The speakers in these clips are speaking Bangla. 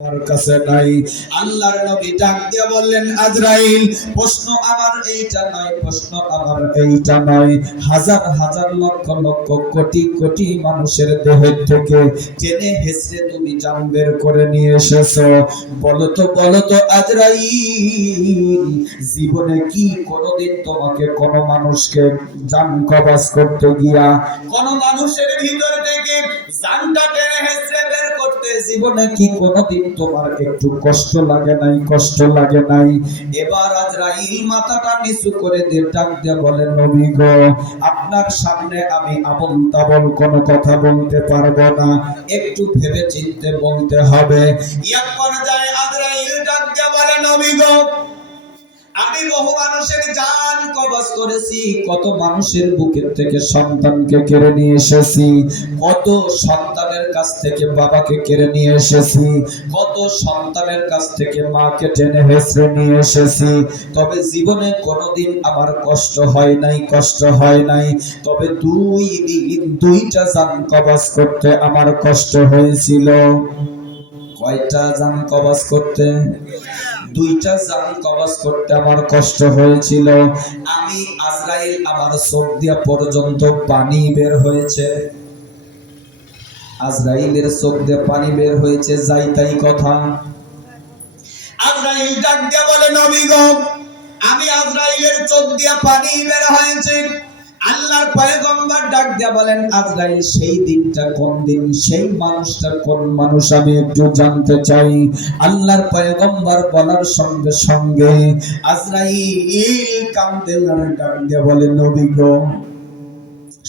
আমার কাছে নাই। আল্লাহর নবী ডাক দিয়ে বললেন, আজরাইল, প্রশ্ন আমার এইটা নয়, প্রশ্ন আমার এইটা নয়। হাজার হাজার লক্ষ লক্ষ কোটি কোটি মানুষের দেহের থেকে টেনে হেসড়ে তুমি জান বের করে নিয়ে এসেছো। বলো তো আজরাইল, জীবনে কি কোনোদিন তোমাকে কোন মানুষকে জান কবজ করতে গিয়া কোন মানুষের ভিতর থেকে জানটা টেনে হেসড়ে বের করতে জীবনে কি কোনোদিন তোমার একটু কষ্ট লাগে নাই? কষ্ট লাগে নাই? এবার আজরাইল মাথাটা নিচু করে দিয়ে ডাক দিয়ে বলে, নবী গো, আপনার সামনে আমি আবল তাবল কোনো কথা বলতে পারবো না, একটু ভেবে চিন্তে বলতে হবে। এক পর্যায়ে আজরাইল ডাক দিয়ে বলে, নবী গো, আমি বহু মানুষের জান কবজ করেছি, কত মানুষের বুকের থেকে সন্তানকে কেড়ে নিয়ে এসেছি, কত সন্তানের কাছ থেকে বাবাকে কেড়ে নিয়ে এসেছি, কত সন্তানের কাছ থেকে মাকে টেনে হেসড়ে নিয়ে এসেছি। তবে জীবনে কোনোদিন আমার কষ্ট হয় নাই, কষ্ট হয় নাই। তবে দুইটা জান কবজ করতে আমার কষ্ট হয়েছিল। কয়টা জান কবজ করতে? দুইটা জান কবজ করতে আমার কষ্ট হয়েছিল। আমি আজরাইল, আমার চোখ দিয়া পর্যন্ত পানি বের হয়েছে। আজরাইলের চোখ দিয়ে পানি বের হয়েছে, যাই তাই কথা। আজরাইল ডাক দিয়ে বলে, নবী গো, আমি আজরাইলের চোখ দিয়ে পানি বের হয়েছে। আল্লাহর পয়গম্বর ডাক দিয়া বলেন, আজরাইল, সেই দিনটা কোন দিন, সেই মানুষটা কোন মানুষ আমি একটু জানতে চাই। আল্লাহর পয়গম্বর বলার সঙ্গে সঙ্গে আজরাইল কাঁদতে ডাক দিয়া বলে, নবী গো,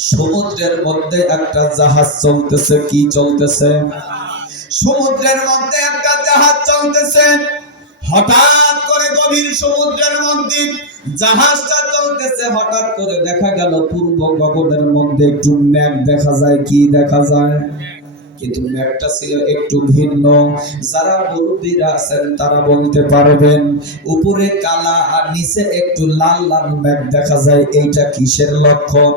সমুদ্রের মধ্যে একটা জাহাজ চলতেছে। কি চলতেছে? সমুদ্রের মধ্যে একটা জাহাজ চলতেছে। হঠাৎ করে গভীর সমুদ্রের মধ্যে জাহাজটা চলতেছে, হঠাৎ করে দেখা গেল পূর্ব গগনের মধ্যে একটু মেঘ দেখা যায়। কি দেখা যায়? কিন্তু মেঘটা ছিল একটু ভিন্ন। যারা মুরব্বীরা আছেন তারা বলতে পারবেন, উপরে কালা আর নিচে একটু লাল লাল মেঘ দেখা যায়। এইটা কিসের লক্ষণ?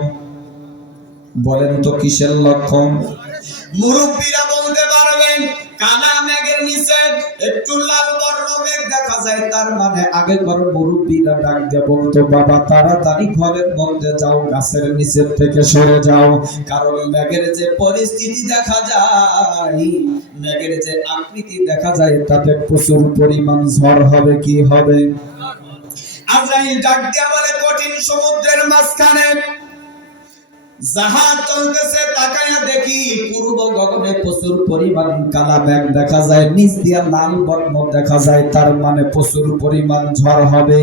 বলেন তো কিসের লক্ষণ? মুরব্বীরা বলতে পারবেন, কালা মেঘের নিচে একটু লাল বর্ণ মেঘ দেখা যায়, তার মানে আগেকার মুরব্বীরা ডাক দিয়ে বলতো, বাবা তাড়াতাড়ি ঘরের মধ্যে যাও, গাছের নিচের থেকে সরে যাও, কারণ মেঘের যে পরিস্থিতি দেখা যায়, মেঘের যে আকৃতি দেখা যায়, তাতে প্রচুর পরিমাণ ঝড় হবে। কি হবে? আজরাইল ডাক দিয়ে বলে, কঠিন সমুদ্রের মাঝখানে জাহাজ চলতেছে, তাকায়া দেখি পূর্ব গগনে প্রচুর পরিমাণ কালা মেঘ দেখা যায়, নিচ দিয়া লাল বর্ণ দেখা যায়, তার মানে প্রচুর পরিমাণ ঝড় হবে।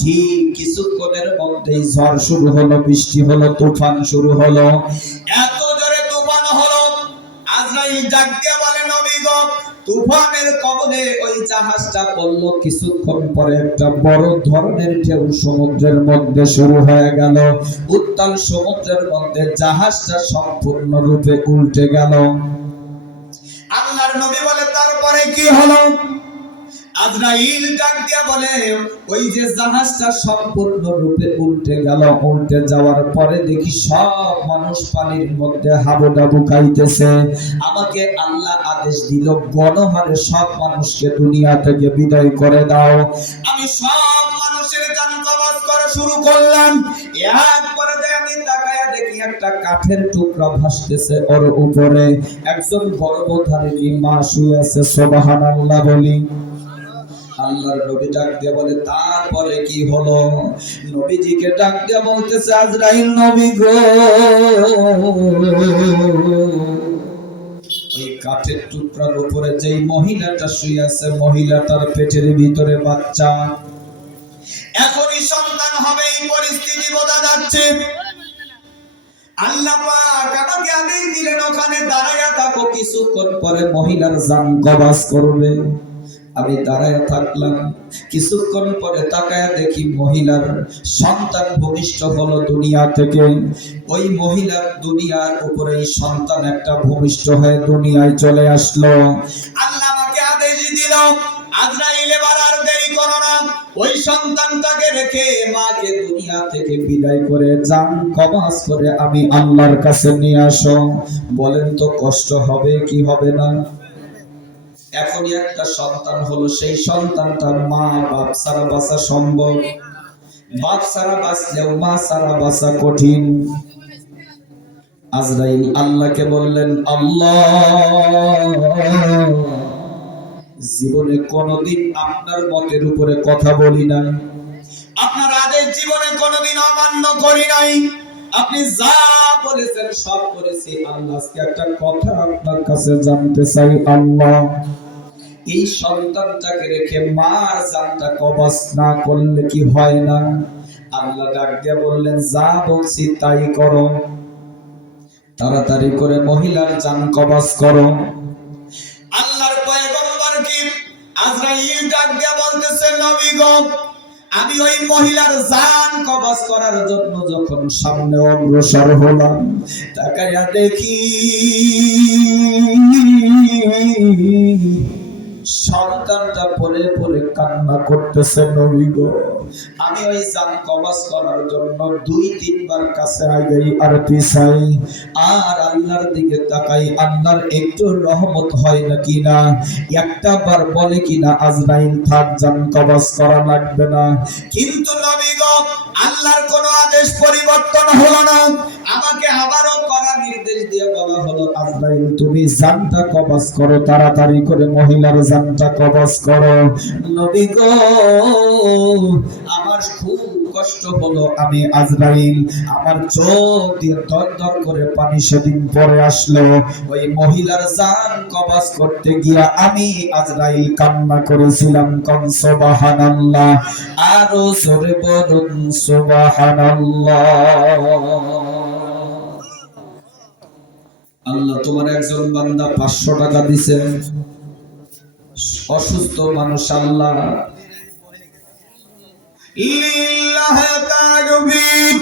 ঠিক কিছুক্ষণের মধ্যেই ঝড় শুরু হলো, বৃষ্টি হলো, তুফান শুরু হলো। এত জোরে তুফান হলো, আজরাইল ডাক দিয়া বলে, নবী গো, তুফানের কবলে ওই জাহাজটা পড়ল। কিছুক্ষণ পরে একটা বড় ধরনের ঢেউ সমুদ্রের মধ্যে শুরু হয়ে গেল। উত্তাল সমুদ্রের মধ্যে জাহাজটা সম্পূর্ণরূপে উল্টে গেল। আল্লাহর নবী বলে, তারপরে কি হলো? আজরাইল ডাক দিয়া বলে, ওই যে জাহাজটা সম্পূর্ণরূপে উল্টে গেল, উল্টে যাওয়ার পরে দেখি সব মানুষ পানির মধ্যে হাবুডাবু খাইতেছে। আমাকে আল্লাহ আদেশ দিল, গণহারে সব মানুষকে দুনিয়া থেকে বিদায় করে দাও। আমি সব মানুষের জান কবজ করা শুরু করলাম। এক পর্যায়ে আমি তাকায়া দেখি একটা কাঠের টুকরা ভাসতেছে, ওর উপরে একজন গর্ভধারিণী মা শুয়ে আছে। সুবহানাল্লাহ বলি। আল্লাহর নবী ডাক দিয়ে বলে, তারপরে কি হলো? নবীজিকে ডাক দিয়ে বলতেছে, আজরাইল, নবী গো, ওই কাঠের টুকরার উপরে যেই মহিলাটা শুয়ে আছে, মহিলাটার পেটের ভিতরে বাচ্চা, এখনই সন্তান হবে। এই পরিস্থিতি বোঝা যাচ্ছে। আল্লাহ পাক আমাকে আদেশ দিলেন, ওখানে দাঁড়ায়া থাকো, কিছুক্ষণ পরে মহিলার জান কবজ করবে। আমি দাঁড়ায় থাকলাম। কিছুক্ষণ পরে তাকায়া দেখি মহিলার সন্তান ভূমিষ্ঠ হলো দুনিয়া থেকে। ওই মহিলার দুনিয়ার উপরে সন্তান একটা ভূমিষ্ঠ হয়ে দুনিয়ায় চলে আসলো। আল্লাহ আমাকে আদেশ দিল, আজরাইল, এবার আর দেরি করো না, ওই সন্তানটাকে রেখে মাকে দুনিয়া থেকে বিদায় করে জান কবজ করে আমি আল্লাহর কাছে নিয়ে আসো। বলেন তো কষ্ট হবে কি হবে না? এখনই একটা সন্তান হলো, সেই সন্তানটা মা বাপ ছাড়া বাঁচা সম্ভব? বাপ ছাড়া বাঁচলেও মা ছাড়া বাঁচা কঠিন। আজরাইল আল্লাহকে বললেন, আল্লাহ, জীবনে কোনদিন আপনার মতের উপরে কথা বলি নাই, আপনার আদেশ জীবনে কোনদিন অমান্য করি নাই, আপনি যা বলেছেন সব করেছি। আল্লাহ, আজকে একটা কথা আপনার কাছে জানতে চাই। আল্লাহ, এই সন্তানটাকে রেখে মার জানটা কবজ না করলে কি হয় না? আল্লাহ ডাক দিয়ে বললেন, যা বলছি তাই করো, তাড়াতাড়ি করে মহিলার জান কবজ করো। আল্লাহর পয়গম্বর কি আজরাইল ডাক দিয়ে বলতেছে, নবী গো, আমি ওই মহিলার জান কবজ করার জন্য যখন সামনে অগ্রসর হলাম, তাকায়া দেখি সন্তানটা পরে পরে কান্না করতেছে। নবী গো, আমি ওই জান কবজ করার জন্য 2-3 বার কাছে আগাই আর পিছাই, আর আল্লাহর দিকে তাকাই, আল্লাহর একটু রহমত হয় নাকি না? একটা বার বলে কিনা, আজরাইল থাক, জান কবজ করা লাগবে না। কিন্তু নবী গো, আল্লাহর কোনো আদেশ পরিবর্তন হলো না। আমাকে আবারও করা নির্দেশ দিয়ে বলা হলো, আজরাইল তুমি জানটা কবজ করো, তাড়াতাড়ি করে মহিলার জানটা কবজ করো। নবী গো, আমার খুব কষ্ট হলো। আমি আজরাইল, আমার চোখ দিয়ে দর দর করে পানি সেদিন পরে আসলো। ওই মহিলার জান কবজ করতে গিয়া আমি আজরাইল কান্না করেছিলাম। কোন সুবহানাল্লাহ, আরো জোরে বলুন সুবহানাল্লাহ। আল্লাহ, তোমার একজন বান্দা 500 টাকা দিছেন, অসুস্থ মানুষ। আল্লাহ, লিল্লাহি তাকবীর।